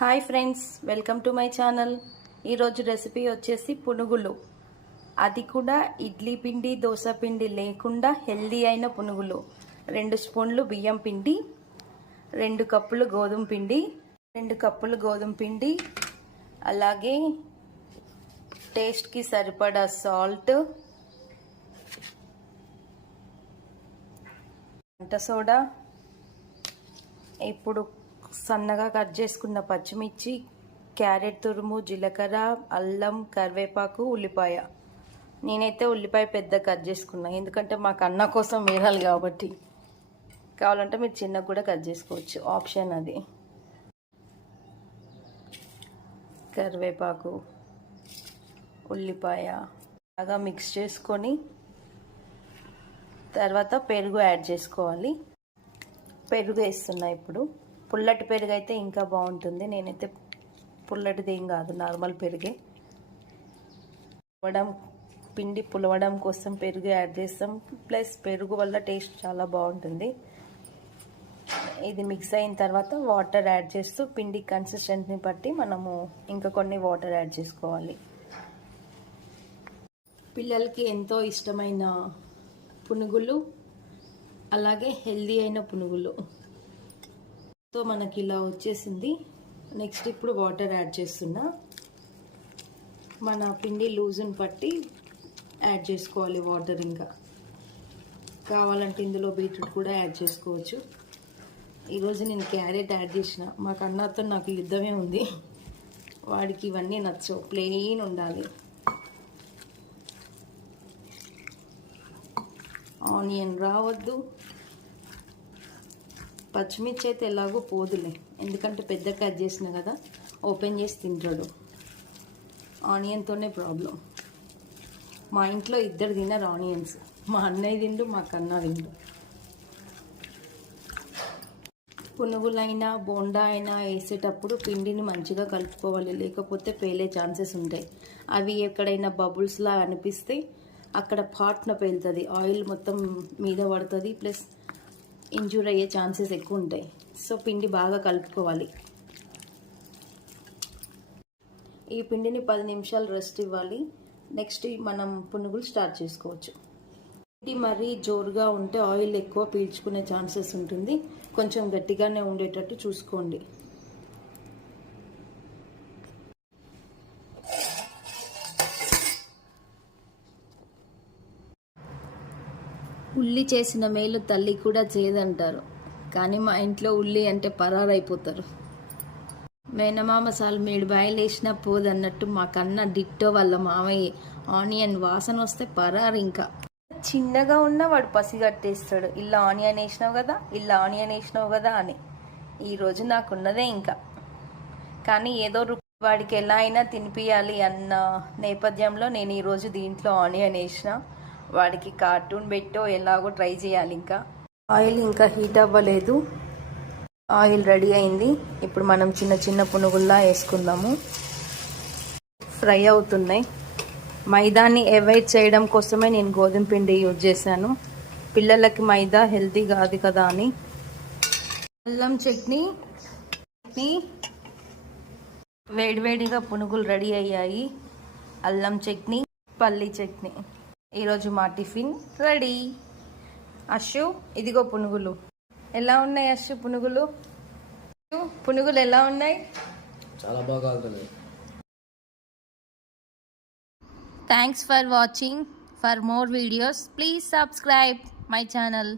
Hi friends welcome to my channel ఈరోజు recipe వచ్చేసి పునుగులు. అది కూడా ఇడ్లీ పిండి దోశ పిండి లేకుండా హెల్దీ అయిన పునుగులు. రెండు స్పూన్లు బియ్యం పిండి రెండు కప్పులు గోధుమ పిండి రెండు కప్పులు గోధుమ పిండి అలాగే టేస్ట్కి సరిపడా సాల్ట్ వంట సోడా ఇప్పుడు సన్నగా కట్ చేసుకున్న పచ్చిమిర్చి క్యారెట్ తురుము జీలకర్ర అల్లం కరివేపాకు ఉల్లిపాయ. నేనైతే ఉల్లిపాయ పెద్ద కట్ చేసుకున్నా. ఎందుకంటే మాకు అన్న కోసం వేయాలి కాబట్టి. కావాలంటే మీరు చిన్నగా కూడా కట్ చేసుకోవచ్చు. ఆప్షన్ అది. కరివేపాకు ఉల్లిపాయ బాగా మిక్స్ చేసుకొని తర్వాత పెరుగు యాడ్ చేసుకోవాలి. పెరుగు వేస్తున్నా ఇప్పుడు. పుల్లటి పెరుగు అయితే ఇంకా బాగుంటుంది. నేనైతే పుల్లటిది ఏం కాదు నార్మల్ పెరుగే. పులవడం పిండి పులవడం కోసం పెరుగు యాడ్ చేస్తాం. ప్లస్ పెరుగు వల్ల టేస్ట్ చాలా బాగుంటుంది. ఇది మిక్స్ అయిన తర్వాత వాటర్ యాడ్ చేస్తూ పిండి కన్సిస్టెంట్ని బట్టి మనము ఇంకా కొన్ని వాటర్ యాడ్ చేసుకోవాలి. పిల్లలకి ఎంతో ఇష్టమైన పునుగులు అలాగే హెల్దీ అయిన పునుగులు. సో మనకి ఇలా వచ్చేసింది. నెక్స్ట్ ఇప్పుడు వాటర్ యాడ్ చేస్తున్నా. మన పిండి లూజుని పట్టి యాడ్ చేసుకోవాలి వాటర్ ఇంకా. కావాలంటే ఇందులో బీట్రూట్ కూడా యాడ్ చేసుకోవచ్చు. ఈరోజు నేను క్యారెట్ యాడ్ చేసిన. మా కన్నాతో నాకు యుద్ధమే ఉంది. వాడికి ఇవన్నీ నచ్చవు. ప్లెయిన్ ఉండాలి. ఆనియన్ రావద్దు. పచ్చిమిర్చి అయితే ఎలాగో పోదులే. ఎందుకంటే పెద్ద కట్ చేసిన కదా ఓపెన్ చేసి తింటాడు. ఆనియన్తోనే ప్రాబ్లం. మా ఇంట్లో ఇద్దరు తిన్నారు ఆనియన్స్. మా అన్నయ్య తిండు మా కన్న తిండు. పునుగులైనా బోండా అయినా వేసేటప్పుడు పిండిని మంచిగా కలుపుకోవాలి. లేకపోతే పేలే ఛాన్సెస్ ఉంటాయి. అవి ఎక్కడైనా బబుల్స్లా అనిపిస్తే అక్కడ పాట్న పేలుతుంది. ఆయిల్ మొత్తం మీద పడుతుంది. ప్లస్ ఇంజూర్ అయ్యే ఛాన్సెస్ ఎక్కువ ఉంటాయి సో పిండి బాగా కలుపుకోవాలి. ఈ పిండిని పది నిమిషాలు రెస్ట్ ఇవ్వాలి. నెక్స్ట్ మనం పునుగులు స్టార్ట్ చేసుకోవచ్చు. పిండి మరీ జోరుగా ఉంటే ఆయిల్ ఎక్కువ పీల్చుకునే ఛాన్సెస్ ఉంటుంది. కొంచెం గట్టిగానే ఉండేటట్టు చూసుకోండి. ఉల్లి చేసిన మేలు తల్లి కూడా చేయదంటారు. కానీ మా ఇంట్లో ఉల్లి అంటే పరారైపోతారు. మేనమామ సాల్ మీడు బయలేసినా పోదన్నట్టు మా కన్న డిట్టో వాళ్ళ మామయ్య ఆనియన్ వాసన వస్తే పరారు ఇంకా. చిన్నగా ఉన్నా వాడు పసిగట్టేస్తాడు ఇలా ఆనియన్ వేసినావు కదా ఇలా ఆనియన్ వేసినావు కదా అని. ఈరోజు నాకున్నదే ఇంకా. కానీ ఏదో వాడికి ఎలా అయినా తినిపించాలి అన్న నేపథ్యంలో నేను ఈరోజు దీంట్లో ఆనియన్ వేసిన. వాడికి కార్టూన్ పెట్టో ఎలాగో ట్రై చేయాలి ఇంకా. ఆయిల్ ఇంకా హీట్ అవ్వలేదు. ఆయిల్ రెడీ అయింది. ఇప్పుడు మనం చిన్న చిన్న పునుగుల్లా వేసుకుందాము. ఫ్రై అవుతున్నాయి. మైదాని అవాయిడ్ చేయడం కోసమే నేను గోధుమ పిండి యూజ్ చేశాను. పిల్లలకి మైదా హెల్తీ కాదు కదా అని. అల్లం చట్నీ చట్నీ. వేడివేడిగా పునుగులు రెడీ అయ్యాయి. అల్లం చట్నీ పల్లి చట్నీ. ఈరోజు మా టిఫిన్ రెడీ. అషు ఇదిగో పునుగులు. ఎలా ఉన్నాయి అషు పునుగులు? పునుగులు ఎలా ఉన్నాయి? చాలా బాగా thanks for watching for more videos please subscribe my channel